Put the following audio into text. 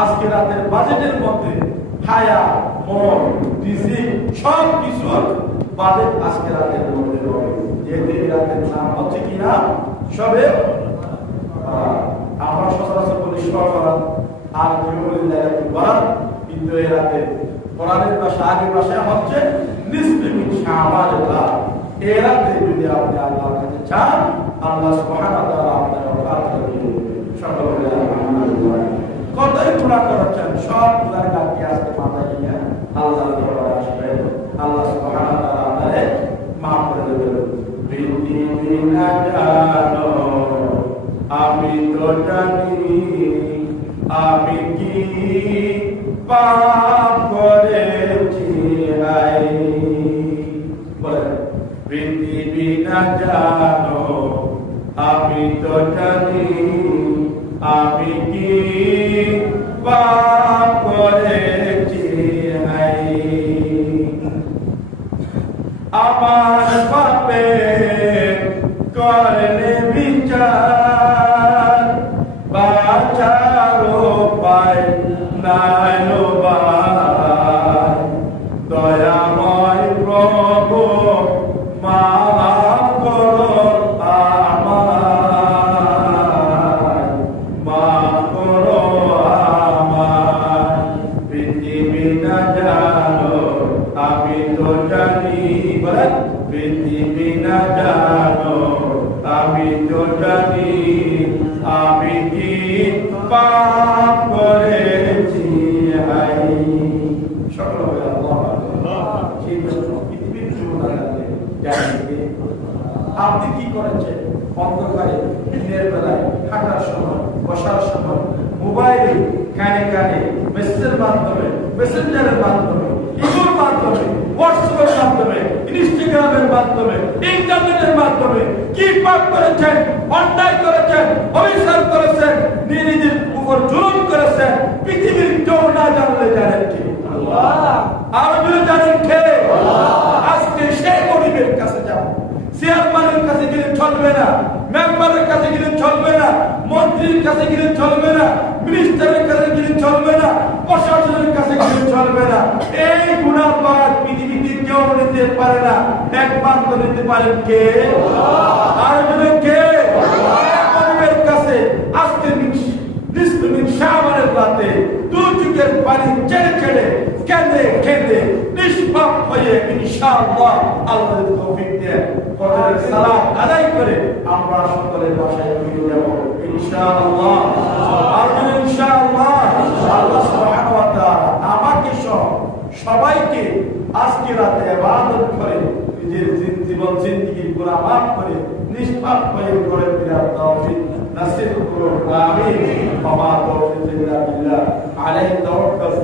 আজকে রাতের বাজেটের মধ্যে হায়া মন ডিজি সব কিছু বাজেট আজকে রাতের মধ্যে হবে। যেহেতু এই রাতের নাম হচ্ছে কিনা সবে আমরা সচরাচর বলি সকাল আর কিন্তু এই রাতে কোরআনের ভাষা আগের ভাষা হচ্ছে নিসফে মিন শাবান। এই রাতে যদি আপনি আল্লাহর কাছে চান আল্লাহ সুবহানাহু ওয়া তাআলা আপনার ওয়াফাত করবেন। সকলে আলহামদুলিল্লাহ। কতই পুরা করেছেন সব পুরার ডাকি আজকে মাথায় নিয়ে আল্লাহর দরবারে আসবেন। আল্লাহ সুবহানাহু ওয়া তাআলা আপনাদের মাফ করে দেবেন। পৃথিবী না জানো আমি তো জানি আমি কি পাপ করেছি হায়। বলেন পৃথিবী না জানো আমি তো জানি আমি কি পাপ করেছি হায়। আমার পাপে করলে বিচার বাঁচার উপায় নাই দয়াময় প্রভু মাফ করো আমায় মাফ করো আমায়। পৃথিবী না জানো আমি তো জানি বলেন পৃথিবী না জানো আমি তো জানি আমি কি পাপ করেছি হায়। সকল পৃথিবীর জানি আপনি কি করেছেন অন্ধকারে দিনের বেলায় হাঁটার সময় বসার সময় মোবাইলে কানে কানে মেসেজের মাধ্যমে মেসেঞ্জারের মাধ্যমে ইমেল মাধ্যমে হোয়াটসঅ্যাপের মাধ্যমে ইনস্টাগ্রামের মাধ্যমে ইন্টারনেটের মাধ্যমে কি পাপ করেছেন অন্যায় করেছেন অবিচার করেছেন নিজের উপর জুলুম করেছেন পৃথিবীর কেউ না জানলে জানেন কি আল্লাহ। আর যদি জানেন কে আজকে সেই গরিবের কাছে যাও। চেয়ারম্যানের কাছে গেলে চলবে না, মেম্বারের কাছে গেলে চলবে না, মন্ত্রীর কাছে গেলে চলবে না, মিনিস্টারের কাছে গেলে চলবে না, প্রশাসনের কাছে গেলে চলবে না। এই গুনাহ পাপ পৃথিবীতে কেউ নিতে পারে না, একমাত্র নিতে পারেন কে আর যদি কে গরিবের কাছে আজকে নিসফে মিন শাবানের রাতে দুচোখের পানি ছেড়ে ছেড়ে কেঁদে কেঁদে নিষ্পাপ হয়ে ইনশাআল্লাহ আল্লাহর তৌফিক দিয়ে ফজরের সালাত আদায় করে আমরা সকলের বাসায় ফিরে যাব ইনশাআল্লাহ। আর ইনশাআল্লাহ আল্লাহ সুবহানাহু ওয়া তাআলা আমাকে সহ সবাইকে আজকে রাতে ইবাদত করে নিজের জীবন জিন্দেগির গুনাহ মাফ করে নিষ্পাপ হয়ে করে ফেরার তৌফিক نصيب القلوب آمين وما توفيق إلا بالله عليه توكلت